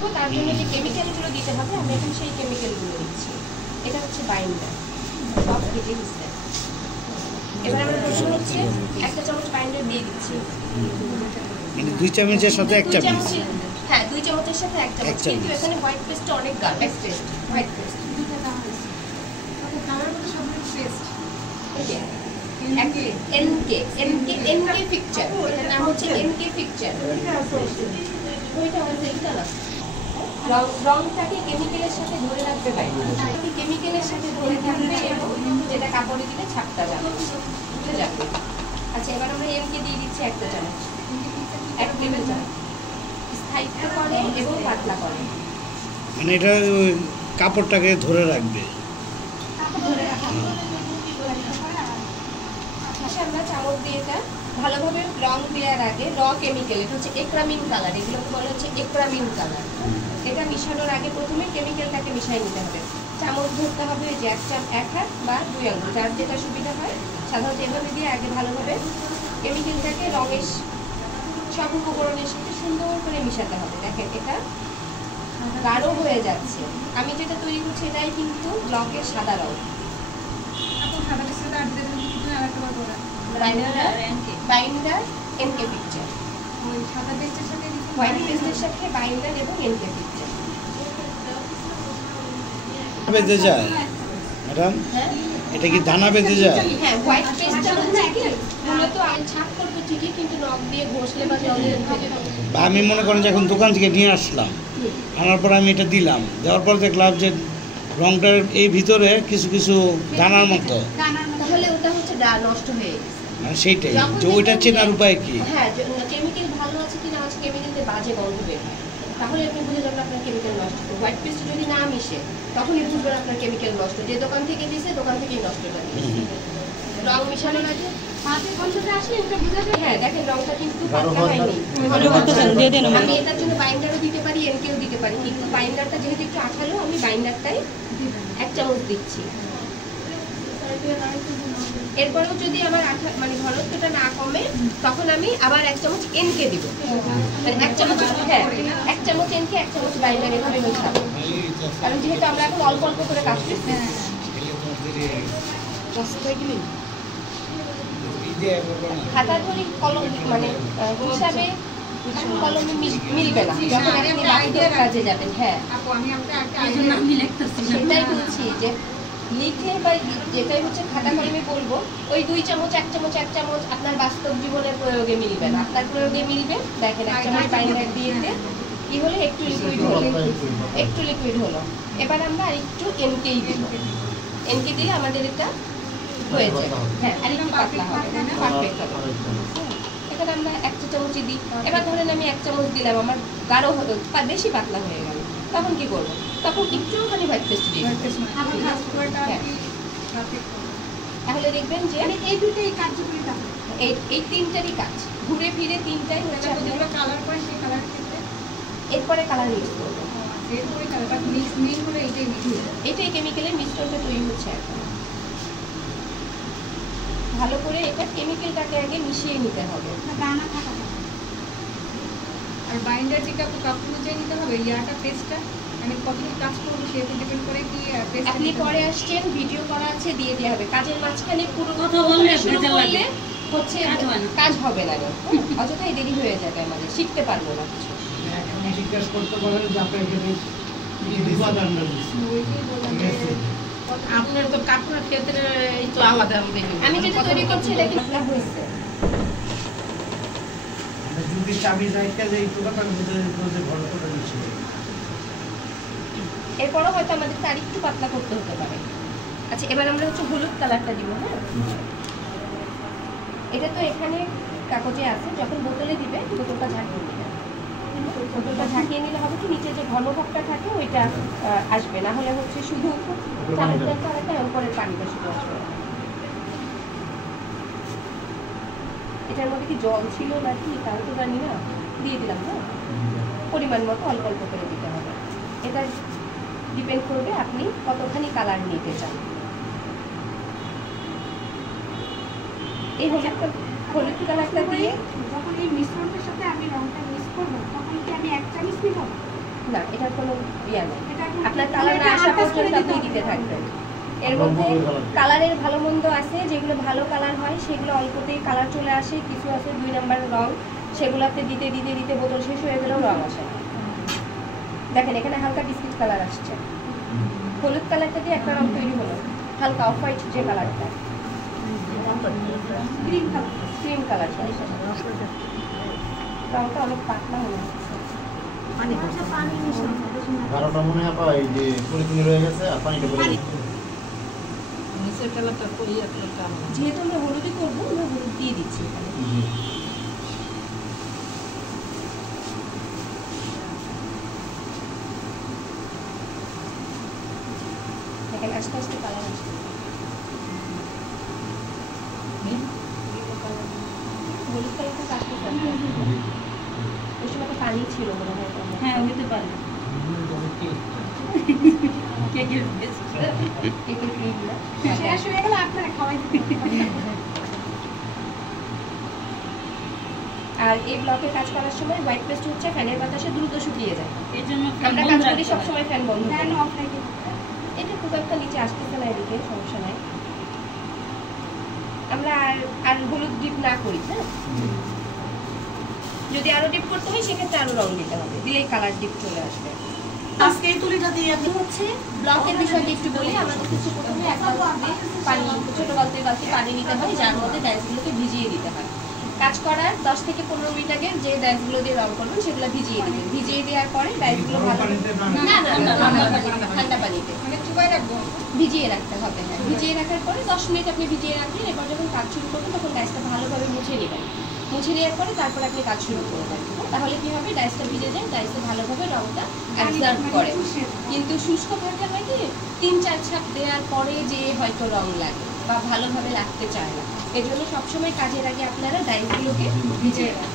করব তার জন্য যে কেমিক্যালগুলো দিতে হবে আমি এখন সেই কেমিক্যালগুলো দিচ্ছি। এটা হচ্ছে বাইন্ডার, সফট হিটিং স্টেপ। এবার আমরা প্রথমে হচ্ছে 1 চামচ বাইন্ডার দিয়ে দিচ্ছি, মানে 2 চামচের সাথে 1 চামচ। হ্যাঁ 2 চামচের সাথে 1 চামচ, কিন্তু এখানে হোয়াইট পেস্টটা অনেক গাঢ়, পেস্ট হোয়াইট পেস্ট দুটো দাও আছে। ওকে কালার মতো সবগুলো পেস্ট। ওকে এনকে পিকচার, এটার নাম হচ্ছে এনকে পিকচার। ওইটা আছে এটা না, রংটাকে কেমিক্যালের সাথে ধরে রাখবে বাইরে, কেমিক্যালের সাথে ধরে থাকবে এবং যেটা কাপড়ে দিলে ছাপটা যাবে, উঠে যাবে। আচ্ছা এবার আমরা এমকে দিয়ে দিচ্ছি 1 চামচ, 1 টেবিল চামচ। স্থায়িত্ব করে এবং পাতলা করে, মানে এটা কাপড়টাকে ধরে রাখবে। আমরা চামচ দিয়ে এটা ভালোভাবে রং দেওয়ার আগে র কেমিক্যাল, এটা হচ্ছে একরামিন কালার, এগুলোকে বলা হচ্ছে একরামিন কালার। এটা মিশানোর আগে প্রথমে কেমিক্যালটাকে মিশিয়ে নিতে হবে। চামচ ধরতে হবে যে 1 হাত বা 2 আঙুল, যার যেটা সুবিধা হয়। সাধারণত এভাবে দিয়ে আগে ভালোভাবে কেমিক্যালটাকে রঙের সব উপকরণের সাথে সুন্দর করে মিশাতে হবে। দেখেন এটা গাঢ় হয়ে যাচ্ছে। আমি যেটা তৈরি করছি এটাই কিন্তু ব্লকের সাদা রং। বাইন্ডার এনকে পিকচার, সাদা পেস্টের সাথে হোয়াইট পেস্টের সাথে বাইন্ডার এবং এনকে পিকচার বেঁধে যায় ম্যাডাম, এটা কি দানা বেঁধে যায়? হ্যাঁ হোয়াইট পেস্টটা হচ্ছে কি মূলত ছাপ করতে ঠিকই, কিন্তু নখ দিয়ে ঘষলে বা জলে উঠে যাবে। বা আমি মনে করেন যে এখন দোকান থেকে নিয়ে আসলাম, আনার পর আমি এটা দিলাম, দেওয়ার পর দেখলাম যে রংটার এই ভিতরে কিছু কিছু দানার মতো, তাহলে ওটা হচ্ছে নষ্ট হয়ে গেছে। মানে সেইটাই যে ওইটা চেনার উপায় কি? হ্যাঁ কেমিক্যাল ভালো আছে কিনা আছে, কেমিক্যালতে বাজে গন্ধ বের হয়, তাহলে আপনি বুঝে যাবেন আপনার কেমিক্যাল নষ্ট। হোয়াইট পেস্ট যদি না মিশে তখনই বুঝবেন আপনার কেমিক্যাল নষ্ট। যে দোকান থেকে দিয়েছে দোকান থেকেই নষ্ট করে রং মিশানোর আগে হ্যাঁ দেখেন রংটা কিন্তু পাতলা হয়নি। আমি এটার জন্য বাইন্ডারও দিতে পারি, এনকেও দিতে পারি, কিন্তু বাইন্ডারটা যেহেতু একটু আঠালো আমি বাইন্ডারটাই 1 চামচ দিচ্ছি। এরপরেও যদি আমার মানে ঘনত্বটা না কমে তখন আমি আবার 1 চামচ এনকে দিব, মানে 1 চামচ হ্যাঁ 1 চামচ এনকে 1 চামচ বাইন্ডার এভাবে মেশাবো, কারণ যেহেতু আমরা এখন অল্প অল্প করে কাজ করছি। খাতা ধরি কলম মানে হিসাবে কলমে মিলবে না যখন আপনি বাস্তব কাজে যাবেন। হ্যাঁ সেটাই বলছি যে লিখে বা যেটাই হচ্ছে খাতা কলমে বলবো ওই 2 চামচ 1 চামচ 1 চামচ আপনার বাস্তব জীবনের প্রয়োগে মিলবে না, আপনার প্রয়োগে মিলবে। দেখেন 1 চামচ বাইন্ডার দিয়েছে কি হলো, একটু লিকুইড হলো। এবার আমরা আরেকটু এনকেই দিব, এনকে দিলে আমাদের এটা হয়ে যায়। হ্যাঁ আরেকটু পাতলা হবে, পারফেক্ট হবে। এখানে আমরা 1 চামচই দিই। এবার ধরেন আমি 1 চামচ দিলাম, আমার গাঢ় হলো বেশি পাতলা হয়ে গেল, তখন কি করবো? তখন একটুখানি হোয়াইট পেস্ট দিই। তাহলে দেখবেন যে এই দুটোই কার্যকরী, এই তিনটারই কাজ ঘুরে ফিরে তিনটাই হচ্ছে। কালার করে সেই কালার এরপরে কালার মিক্স করবো, এটাই কেমিক্যালের মিশ্রণটা তৈরি হচ্ছে। এখন ভালো করে এটা কেমিক্যালটাকে আগে মিশিয়ে নিতে হবে। আর বাইন্ডার যেটা কাপড় অনুযায়ী নিতে হবে, ইয়াটা পেস্টটা আমি কতটুকু কাজ করবো সেটা ডিপেন্ড করে কি আপনি পরে আসছেন ভিডিও করা আছে দিয়ে দেওয়া হবে। কাজের মাঝখানে পুরো কথা বললে হচ্ছে কাজ হবে না, অযথাই দেরি হয়ে যাবে, আমাদের শিখতে পারবো না কিছু। জিজ্ঞাসা করতে পারেন যে আপনার তো কাপড়ের ক্ষেত্রে এই তো আলাদা। আমি যেটা তৈরি করছি এটা কি পাতলা হয়েছে, যদি চাবি যাইতে যে এই পুরোটা বুঝে যে ঘনত্বটা বেশি। এরপরও হয়তো আমাদের তার একটু পাতলা করতে হতে পারে। আচ্ছা এবার আমরা হচ্ছে হলুদ কালারটা দিব। হ্যাঁ এটা তো এখানে কাগজে আছে, যখন বোতলে দিবে বোতলটা ঝাঁকিয়ে নিবে, বোতলটা ঝাঁকিয়ে নিলে হবে কি নিচে যে ঘনভাবটা থাকে ওইটা আসবে না, হলে হচ্ছে শুধু চালের তেলটা আর একটা উপরের পানিটা শুধু আসবে। এটার মধ্যে কি জল ছিল নাকি তাও তো জানি না, দিয়ে দিলাম। না পরিমাণ মতো অল্প অল্প করে দিতে হবে, এটা ডিপেন্ড করবে আপনি কতখানি কালার নিতে চান। এই হলুদ কালারটা দিয়ে যখন এই মিশ্রণটার সাথে আমি রংটা মিক্স করবো তখন কি আমি 1 চামচ দিব? না, এটার কোনো ইয়া নেই। আপনার কালার না আসা পর্যন্ত আপনি দিতে থাকবেন। এর মধ্যে কালারের ভালো মন্দ আছে, যেগুলো ভালো কালার হয় সেগুলো অল্পতেই কালার চলে আসে, কিছু আছে 2 নাম্বার রং, সেগুলোতে দিতে দিতে দিতে বোতল শেষ হয়ে গেলেও রং আসে না। দেখেন এখানে হালকা বিস্কিট কালার আসছে, হলুদ কালারটা দিয়ে একটা রং তৈরি হলো, হালকা অফ হোয়াইট যে কালারটা, ক্রিম কালার, রংটা অনেক পাতলা মনে হচ্ছে। গাঢ়টা মনে হয় পাই যে পলিথিনে রয়ে গেছে আর পানিটা পড়ে গেছে। নিচের কালারটা কই একটা যেহেতু আমরা হলুদই করবো, আমরা হলুদ দিয়ে দিচ্ছি এখানে। দেখেন আস্তে আস্তে কালার আসছে। হলুদ কালারটা কাটতে পারবে, ওই সময় তো পানি ছিল মনে হয়। হ্যাঁ হতে পারে। কেকের ক্রিম না, শেষ হয়ে গেলে আপনারা খাওয়াই দিতে আর এই ব্লকে কাজ করার সময় হোয়াইট পেস্ট হচ্ছে ফ্যানের বাতাসে দ্রুত শুকিয়ে যায়। এর জন্য আমরা কাজ করি সবসময় ফ্যান বন্ধ করি। এটা খুব একটা নিচে আসতেছে না, এদিকে সমস্যা নাই। আমরা আর হলুদ ডিপ না করি, হ্যাঁ, যদি আরো ডিপ করতে হয় সেক্ষেত্রে আরো রং দিতে হবে, দিলেই কালার ডিপ চলে আসবে। আজকে এই তুলিটা দিয়ে আমি হচ্ছে ব্লকের বিষয়টা একটু বলি। আমাদের কিছু প্রথমে এক বালতি পানি, ছোট বালতি পানি নিতে হয়, যার মধ্যে ডাইসগুলোকে ভিজিয়ে দিতে হয়। কাজ করার 10 থেকে 15 মিনিট আগে যে ডাইসগুলো দিয়ে রং করবেন সেগুলো ভিজিয়ে দিবেন। ভিজিয়ে দেওয়ার পরে ডাইসগুলো ভালো ঠান্ডা পানিতে মানে চুবাই রাখবো, ভিজিয়ে রাখতে হবে। হ্যাঁ, ভিজিয়ে রাখার পরে 10 মিনিট আপনি ভিজিয়ে রাখলেন। এরপর যখন কাজ শুরু করবেন তখন ডাইসটা ভালোভাবে মুছে নেবেন। মুছে নেওয়ার পরে তারপর আপনি কাজ শুরু করবেন। তাহলে কি হবে, ডাইসটা ভিজে যায়, ডাইসে ভালোভাবে রংটা অ্যাবজর্ব করে। কিন্তু শুষ্ক থাকলে হয় কি 3-4 ছাপ দেওয়ার পরে যে হয়তো রং লাগে বা ভালোভাবে লাগতে চায় না। এজন্য সবসময় কাজের আগে আপনারা ডাইসগুলোকে ভিজিয়ে রাখবেন।